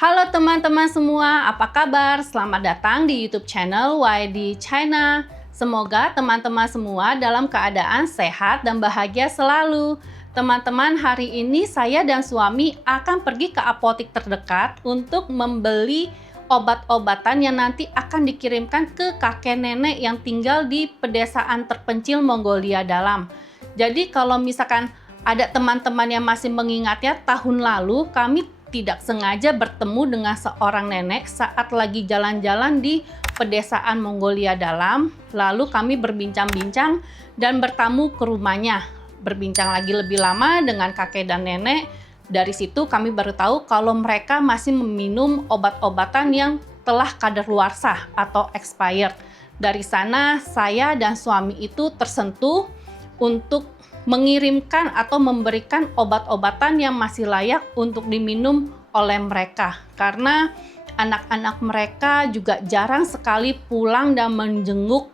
Halo teman-teman semua, apa kabar? Selamat datang di YouTube channel YD China. Semoga teman-teman semua dalam keadaan sehat dan bahagia selalu. Teman-teman, hari ini saya dan suami akan pergi ke apotik terdekat untuk membeli obat-obatan yang nanti akan dikirimkan ke kakek nenek yang tinggal di pedesaan terpencil Mongolia Dalam. Jadi kalau misalkan ada teman-teman yang masih mengingatnya, tahun lalu kami tidak sengaja bertemu dengan seorang nenek saat lagi jalan-jalan di pedesaan Mongolia Dalam. Lalu kami berbincang-bincang dan bertamu ke rumahnya. Berbincang lagi lebih lama dengan kakek dan nenek. Dari situ kami baru tahu kalau mereka masih meminum obat-obatan yang telah kadaluarsa atau expired. Dari sana saya dan suami itu tersentuh untuk mengirimkan atau memberikan obat-obatan yang masih layak untuk diminum oleh mereka. Karena anak-anak mereka juga jarang sekali pulang dan menjenguk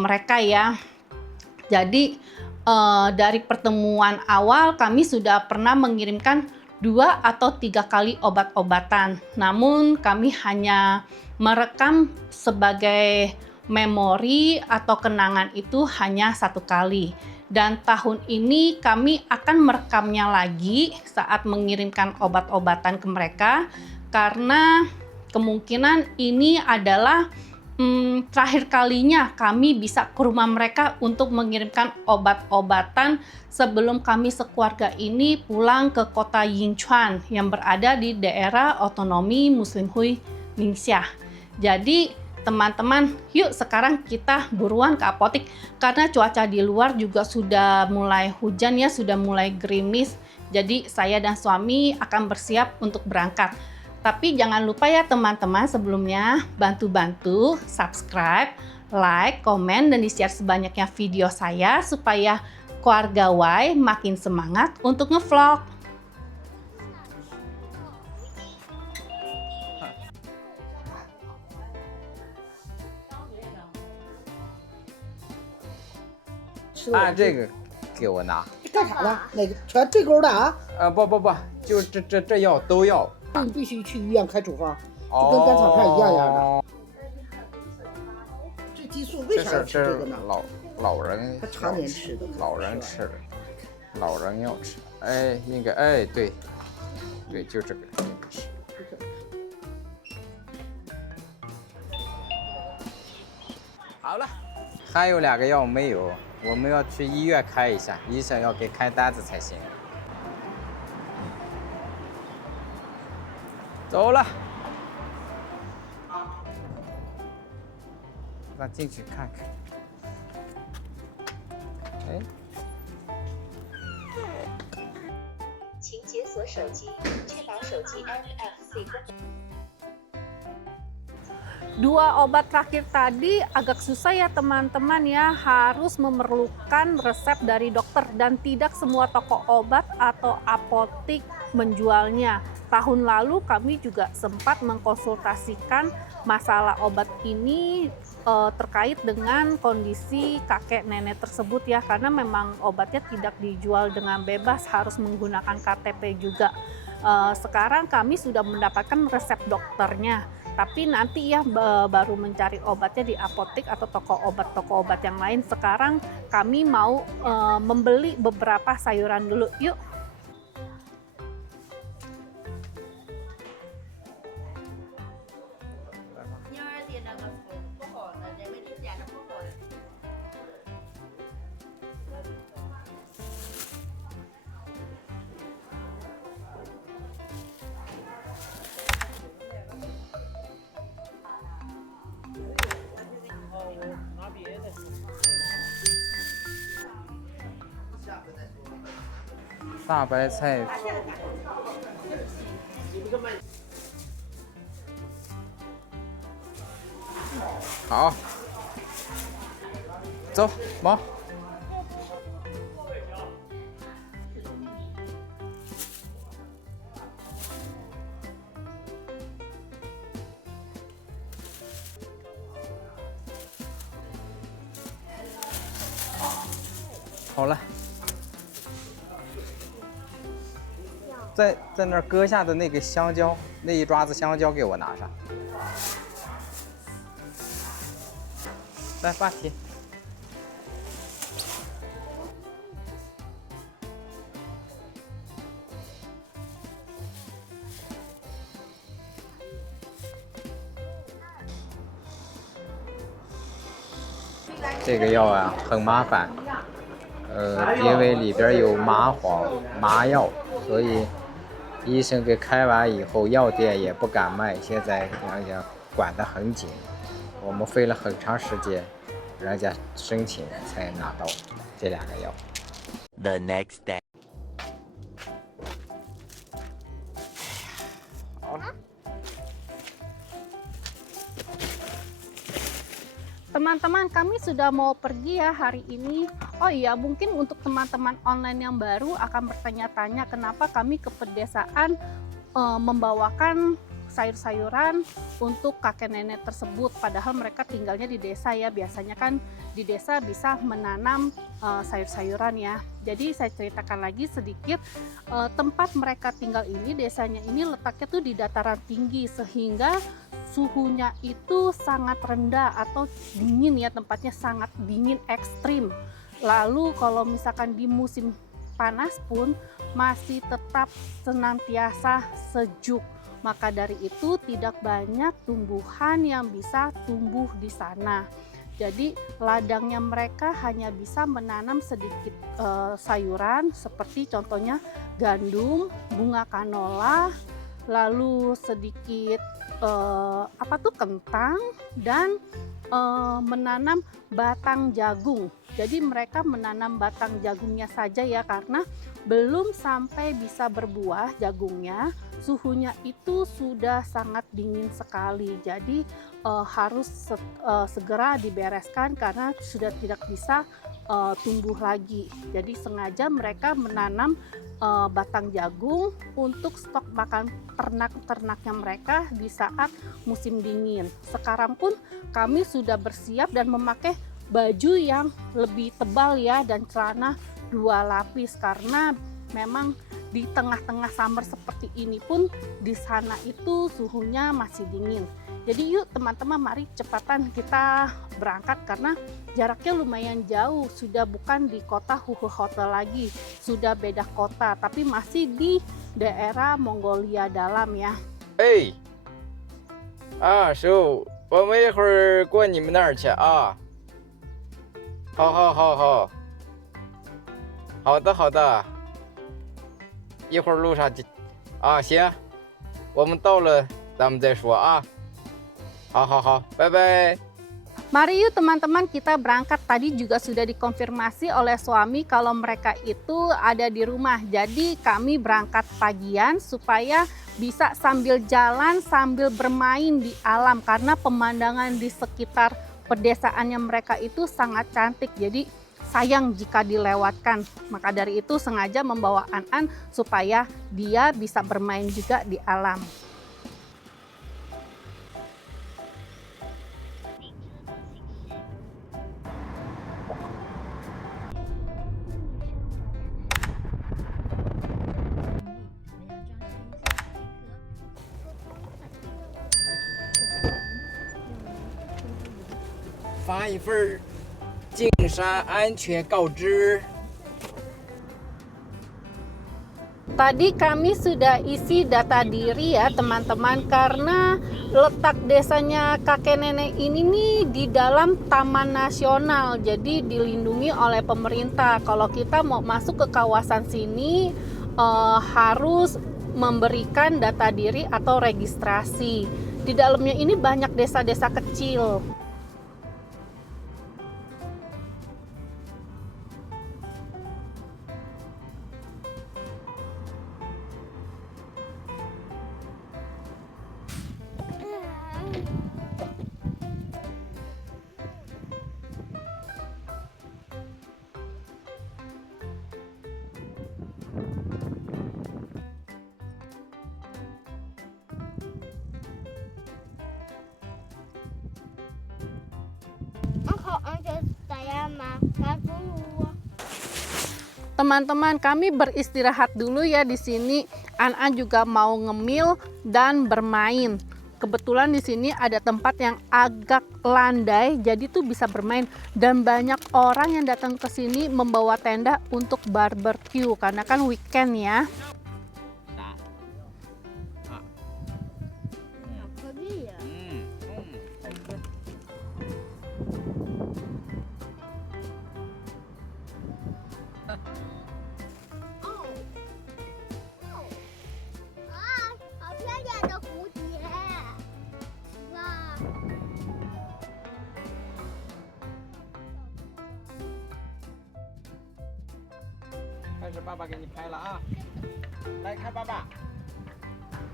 mereka ya. Jadi dari pertemuan awal kami sudah pernah mengirimkan 2 atau 3 kali obat-obatan. Namun kami hanya merekam sebagai memori atau kenangan itu hanya 1 kali. Dan tahun ini kami akan merekamnya lagi saat mengirimkan obat-obatan ke mereka karena kemungkinan ini adalah terakhir kalinya kami bisa ke rumah mereka untuk mengirimkan obat-obatan sebelum kami sekeluarga ini pulang ke kota Yinchuan yang berada di daerah otonomi Muslim Hui Ningxia. Jadi teman-teman, yuk sekarang kita buruan ke apotik karena cuaca di luar juga sudah mulai hujan ya, sudah mulai gerimis. Jadi saya dan suami akan bersiap untuk berangkat. Tapi jangan lupa ya teman-teman, sebelumnya bantu-bantu subscribe, like, komen, dan di-share sebanyaknya video saya supaya keluarga Y makin semangat untuk ngevlog.这个给我拿。干啥的？哪个全对勾的啊？不，就这药都要。你必须去医院开处方，就跟肝草片一样的。这激素为啥要吃这个呢？老人他常年吃的。老人吃的，老人要吃。哎，应该对，就这个应该是。好了，还有2个药没有。我们要去医院开一下，医生要给开单子才行。走了，咱进去看看。哎，请解锁手机，确保手机 NFC 功能。2 obat terakhir tadi agak susah ya teman-teman ya, harus memerlukan resep dari dokter dan tidak semua toko obat atau apotik menjualnya. Tahun lalu kami juga sempat mengkonsultasikan masalah obat ini terkait dengan kondisi kakek nenek tersebut ya, karena memang obatnya tidak dijual dengan bebas, harus menggunakan KTP juga. Sekarang kami sudah mendapatkan resep dokternya. Tapi nanti ya baru mencari obatnya di apotik atau toko obat yang lain. Sekarang kami mau membeli beberapa sayuran dulu. Yuk.大白菜。好，走，忙。好了。在那儿割下的那个香蕉，那一抓子香蕉给我拿上。来，爸提。这个药啊很麻烦，因为里边有麻黄、麻药，所以医生给开完以后，药店也不敢卖，现在人家管得很紧。我们费了很长时间，人家申请才拿到这2个药。The next day. 好了。 Teman-teman, kami sudah mau pergi ya hari ini. Oh iya, mungkin untuk teman-teman online yang baru akan bertanya-tanya kenapa kami ke pedesaan membawakan sayur-sayuran untuk kakek nenek tersebut. Padahal mereka tinggalnya di desa ya. Biasanya kan di desa bisa menanam sayur-sayuran ya. Jadi saya ceritakan lagi sedikit, tempat mereka tinggal ini, desanya ini letaknya tuh di dataran tinggi sehingga suhunya itu sangat rendah atau dingin ya, tempatnya sangat dingin ekstrim. Lalu kalau misalkan di musim panas pun masih tetap senantiasa sejuk. Maka dari itu tidak banyak tumbuhan yang bisa tumbuh di sana. Jadi ladangnya mereka hanya bisa menanam sedikit sayuran seperti contohnya gandum, bunga kanola, lalu sedikit kentang dan menanam batang jagung. Jadi mereka menanam batang jagungnya saja ya, karena belum sampai bisa berbuah jagungnya, suhunya itu sudah sangat dingin sekali. Jadi harus segera dibereskan karena sudah tidak bisa tumbuh lagi. Jadi sengaja mereka menanam batang jagung untuk stok makan ternak-ternaknya mereka di saat musim dingin. Sekarang pun kami sudah bersiap dan memakai baju yang lebih tebal ya, dan celana 2 lapis karena memang di tengah-tengah summer seperti ini pun di sana itu suhunya masih dingin. Jadi yuk teman-teman, mari cepatan kita berangkat karena jaraknya lumayan jauh. Sudah bukan di kota Huhe Hotel lagi, sudah beda kota, tapi masih di daerah Mongolia dalam ya.哎，师傅，我们一会儿过你们那儿去啊。好，好的，一会儿路上就行，我们到了咱们再说啊。好，拜拜。 Mari yuk teman-teman kita berangkat. Tadi juga sudah dikonfirmasi oleh suami kalau mereka itu ada di rumah. Jadi kami berangkat pagian supaya bisa sambil jalan sambil bermain di alam. Karena pemandangan di sekitar pedesaannya mereka itu sangat cantik. Jadi sayang jika dilewatkan. Maka dari itu sengaja membawa An supaya dia bisa bermain juga di alam. 发一份进山安全告知。 Tadi kami sudah isi data diri ya teman-teman, karena letak desanya kakek nenek ini nih di dalam taman nasional, jadi dilindungi oleh pemerintah. Kalau kita mau masuk ke kawasan sini harus memberikan data diri atau registrasi. Di dalamnya ini banyak desa-desa kecil. Teman-teman, kami beristirahat dulu ya di sini. An-an juga mau ngemil dan bermain. Kebetulan di sini ada tempat yang agak landai, jadi tuh bisa bermain. Dan banyak orang yang datang ke sini membawa tenda untuk barbecue karena kan weekend ya.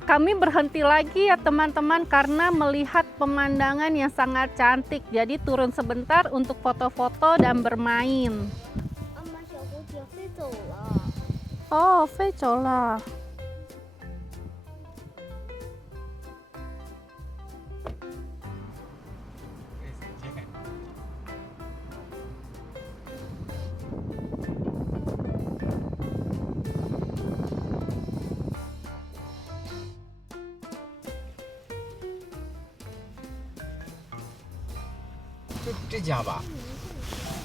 Kami berhenti lagi ya teman-teman karena melihat pemandangan yang sangat cantik. Jadi turun sebentar untuk foto-foto dan bermain. Oh, 飞走了。就这家吧。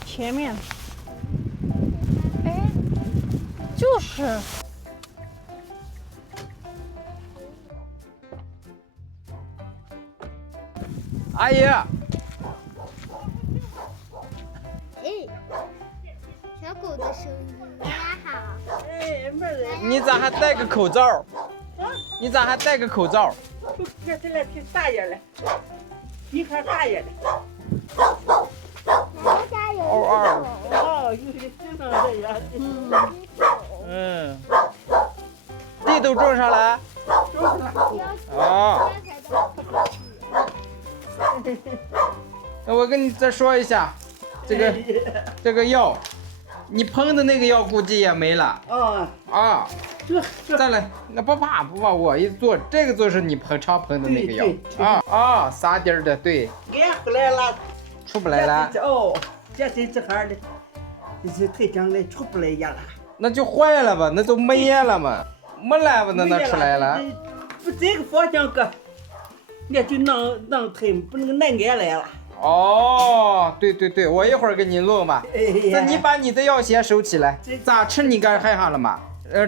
前面。哎，就是。阿姨。小狗的声音，大家好。你咋还戴个口罩？你咋还戴个口罩？这来挺大眼了，一看大眼的。加油！哦，有些经常这样。地都种上了。种上了。哦。那我跟你再说一下，这个药，你喷的那个药估计也没了。啊。再来，那不怕，我一做这个就是你常喷的那个药。撒点儿的，对。俺回来了。出不来了。这孩的，这腿长的出不来呀了。那就坏了吧，那都没了嘛，没了吧，那出来了。不这个方向搁，那就弄腿不能那俺来了。哦，对，我一会儿给你弄吧。那你把你的药先收起来。咋吃你该害怕了吗？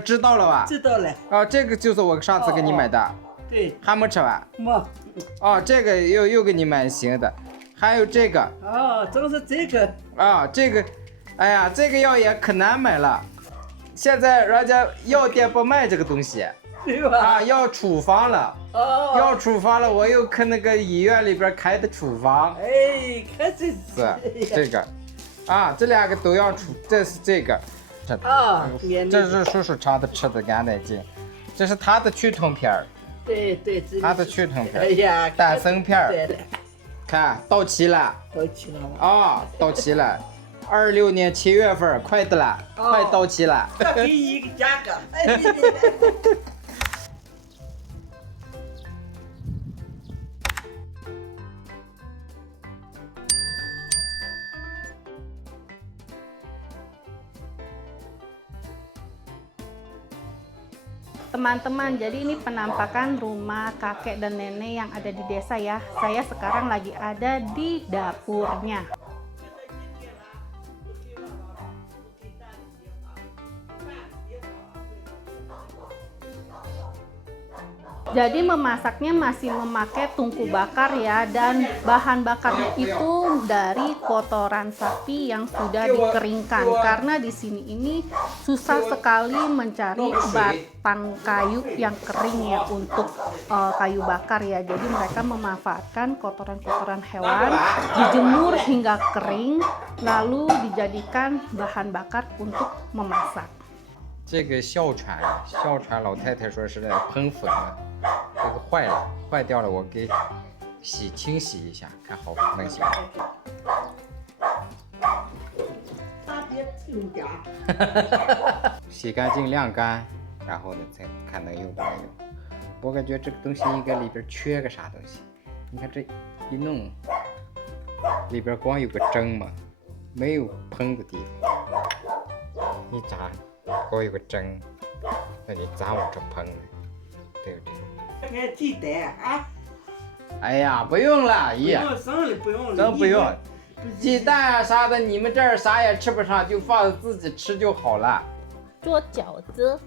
知道了吧？知道了。这个就是我上次给你买的。对。还没吃完？没。这个又给你买新的。还有这个。正是这个。这个，哎呀，这个药也可难买了。现在人家药店不卖这个东西。对吧？要处方了。要处方了，我又看那个医院里边开的处方。看这是这个。这两个都要处，这是这个。这是叔叔常的吃的安乃近，这是他的去痛片儿。对，他的去痛片儿。哎呀，丹参片儿。看到期了。到期了。26年7月份，快的了，快到期了。再给你一个价格。Teman-teman, jadi ini penampakan rumah kakek dan nenek yang ada di desa ya. Saya sekarang lagi ada di dapurnya. Jadi memasaknya masih memakai tungku bakar ya, dan bahan bakarnya itu dari kotoran sapi yang sudah dikeringkan. Karena di sini ini susah sekali mencari batang kayu yang kering ya untuk kayu bakar ya. Jadi mereka memanfaatkan kotoran-kotoran hewan, dijemur hingga kering, lalu dijadikan bahan bakar untuk memasak. 这个哮喘老太太说是在喷粉了，这个坏掉了，我给清洗一下，看好能行。洗干净晾干，然后呢再看能用不能用。我感觉这个东西应该里边缺个啥东西，你看这一弄，里边光有个针嘛，没有喷的地方。一炸，搞一个蒸，那你炸我这烹，对不对？还鸡蛋啊？哎呀，不用了，不姨，用生了，不用了，真不用。你鸡蛋啊啥的，你们这儿啥也吃不上，就放着自己吃就好了。做饺子。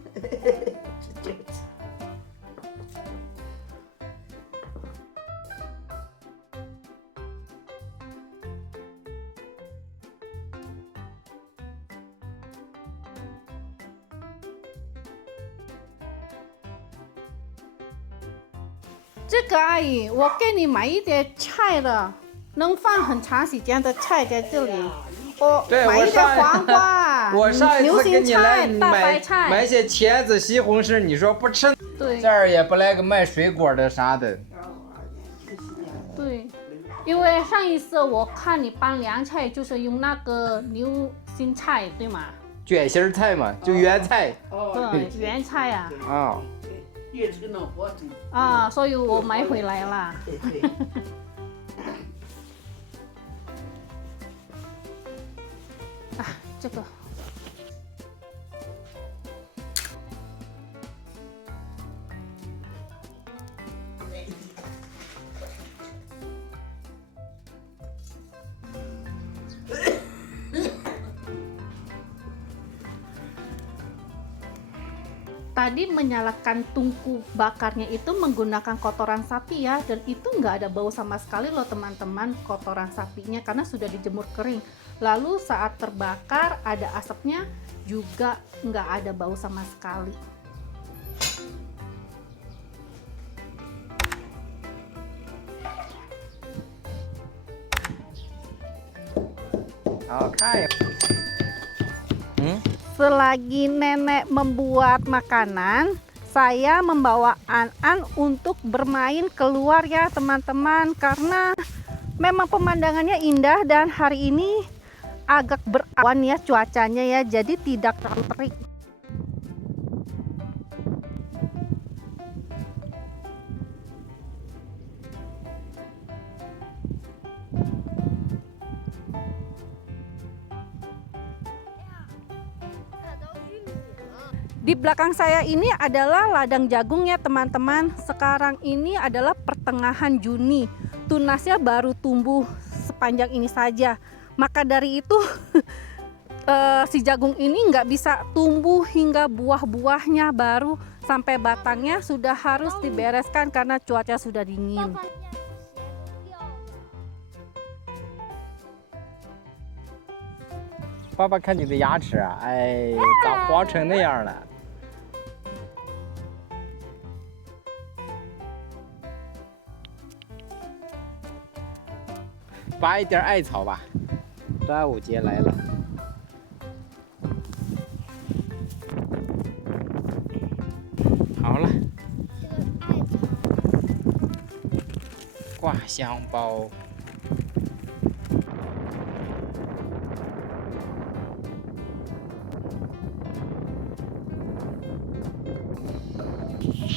这个阿姨，我给你买一点菜的，能放很长时间的菜在这里。我对买一点我上黄瓜、我上一牛次给你心菜、来大白买菜。些茄子、西红柿，你说不吃，对这儿也不来个卖水果的啥的。对，因为上一次我看你拌凉菜就是用那个牛心菜，对吗？卷心菜嘛，就原菜对，原菜啊。啊。越这个弄活整。啊，所以我买回来了。啊，这个。Tadi menyalakan tungku bakarnya itu menggunakan kotoran sapi ya, dan itu nggak ada bau sama sekali loh teman-teman, kotoran sapinya karena sudah dijemur kering. Lalu saat terbakar ada asapnya juga nggak ada bau sama sekali. Oke. Selagi nenek membuat makanan, saya membawa An-An untuk bermain keluar ya teman-teman, karena memang pemandangannya indah dan hari ini agak berawan ya cuacanya ya, jadi tidak terlalu terik. Di belakang saya ini adalah ladang jagung ya teman-teman. Sekarang ini adalah pertengahan Juni. Tunasnya baru tumbuh sepanjang ini saja. Maka dari itu si jagung ini nggak bisa tumbuh hingga buah-buahnya baru sampai batangnya sudah harus dibereskan karena cuaca sudah dingin. 爸爸看你的牙齿啊，哎，咋黄成那样了？拔一点艾草吧，端午节来了。好了，挂香包。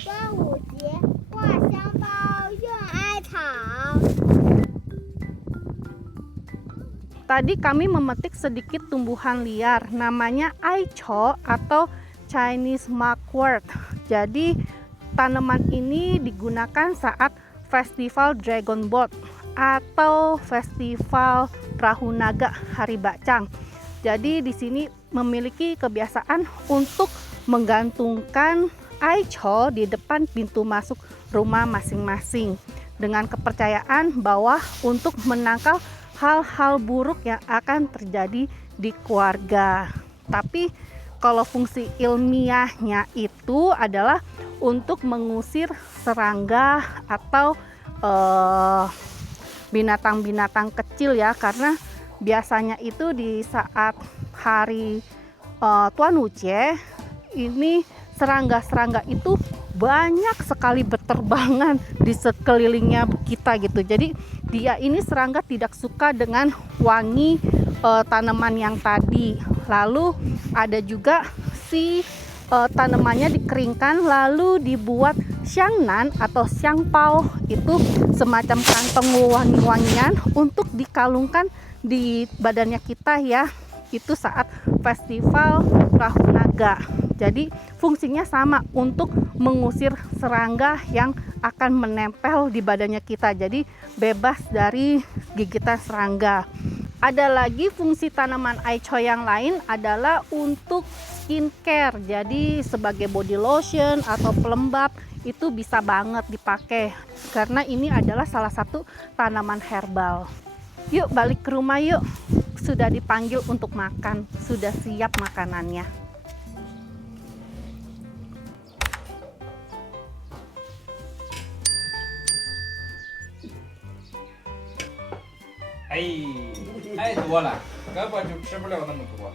端午节挂香包用艾草。 Tadi kami memetik sedikit tumbuhan liar, namanya aicho atau Chinese mugwort. Jadi tanaman ini digunakan saat festival Dragon Boat atau festival Perahu Naga Hari Bacang. Jadi di sini memiliki kebiasaan untuk menggantungkan aicho di depan pintu masuk rumah masing-masing dengan kepercayaan bahwa untuk menangkal hal-hal buruk yang akan terjadi di keluarga. Tapi kalau fungsi ilmiahnya itu adalah untuk mengusir serangga atau binatang-binatang kecil ya, karena biasanya itu di saat hari Tuan Uce ini serangga-serangga itu banyak sekali berterbangan di sekelilingnya kita gitu. Jadi dia ini serangga tidak suka dengan wangi tanaman yang tadi. Lalu ada juga si tanamannya dikeringkan lalu dibuat xiangnan atau xiangpao, itu semacam kantong wangi-wangian untuk dikalungkan di badannya kita ya. itu saat festival Perahu Naga. Jadi fungsinya sama untuk mengusir serangga yang akan menempel di badannya kita. Jadi bebas dari gigitan serangga. Ada lagi fungsi tanaman aicoy yang lain adalah untuk skincare. Jadi sebagai body lotion atau pelembab itu bisa banget dipakai karena ini adalah salah satu tanaman herbal. Yuk balik ke rumah yuk. Sudah dipanggil untuk makan, sudah siap makanannya.哎，太多了，根本就吃不了那么多。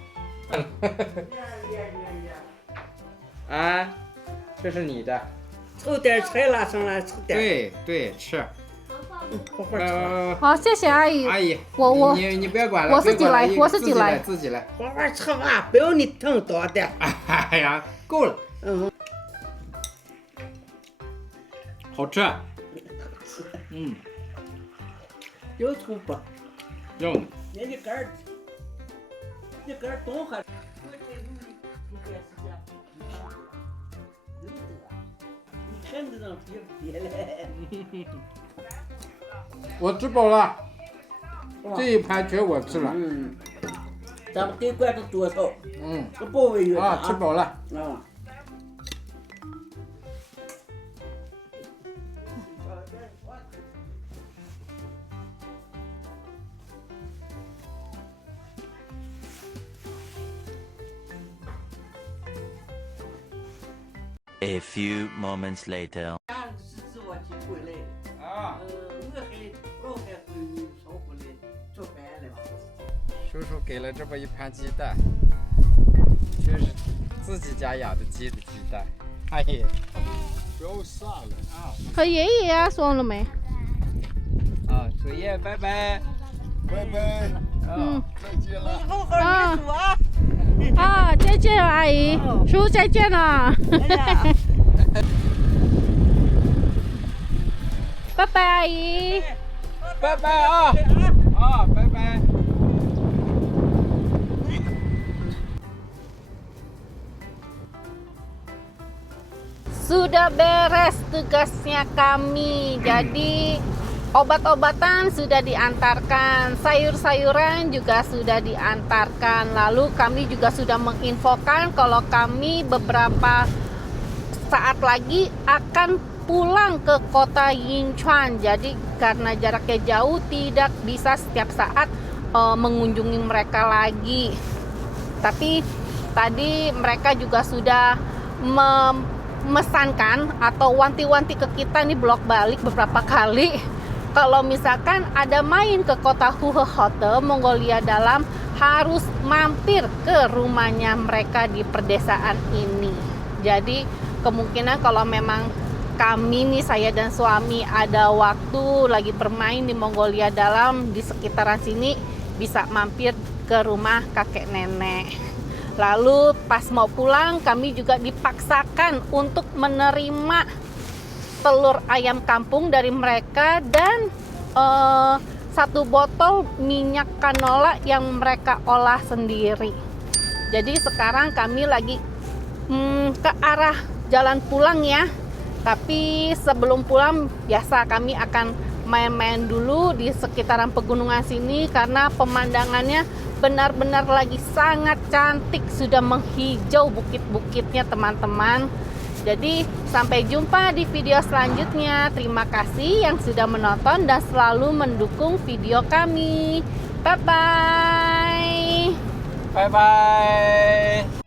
啊，这是你的。凑点菜拉上来，凑点。对对，吃。好好吃，好，谢谢阿姨。阿姨，我你不要管了，我自己来，我自己来。自己来。好好吃吧，不要你疼多的。哎呀，够了。嗯，好吃。嗯，有醋不？有。你干儿，你干儿东河。你看这种别嘞。我吃饱了，这一盘全我吃了。嗯，咱们得管是多少？嗯，这不为有啊，吃饱了。啊。A few moments later. 是我去回来的。啊，我还回烧回来做饭了吧？叔叔给了这么一盘鸡蛋，这是自己家养的鸡的鸡蛋。阿姨，不要杀了啊！和爷爷啊说了没？啊，祖爷，拜拜。拜拜，嗯，再见了。好好念书啊！啊，再见阿姨，叔再见了。拜拜阿姨。拜拜啊！啊，拜拜。 Sudah beres tugasnya kami. Jadi obat-obatan sudah diantarkan, sayur-sayuran juga sudah diantarkan. Lalu kami juga sudah menginfokan kalau kami beberapa saat lagi akan pulang ke kota Yinchuan. Jadi karena jaraknya jauh tidak bisa setiap saat mengunjungi mereka lagi. Tapi tadi mereka juga sudah memesankan atau wanti-wanti ke kita nih blok balik beberapa kali kalau misalkan ada main ke kota Huhehote Mongolia Dalam harus mampir ke rumahnya mereka di perdesaan ini. Jadi kemungkinan kalau memang kami nih, saya dan suami ada waktu lagi bermain di Mongolia Dalam di sekitaran sini, bisa mampir ke rumah kakek nenek. Lalu pas mau pulang kami juga dipaksakan untuk menerima telur ayam kampung dari mereka dan 1 botol minyak canola yang mereka olah sendiri. Jadi sekarang kami lagi ke arah jalan pulang ya. Tapi sebelum pulang biasa kami akan main-main dulu di sekitaran pegunungan sini karena pemandangannya benar-benar lagi sangat cantik, sudah menghijau bukit-bukitnya teman-teman. Jadi sampai jumpa di video selanjutnya. Terima kasih yang sudah menonton dan selalu mendukung video kami. Bye bye. Bye bye.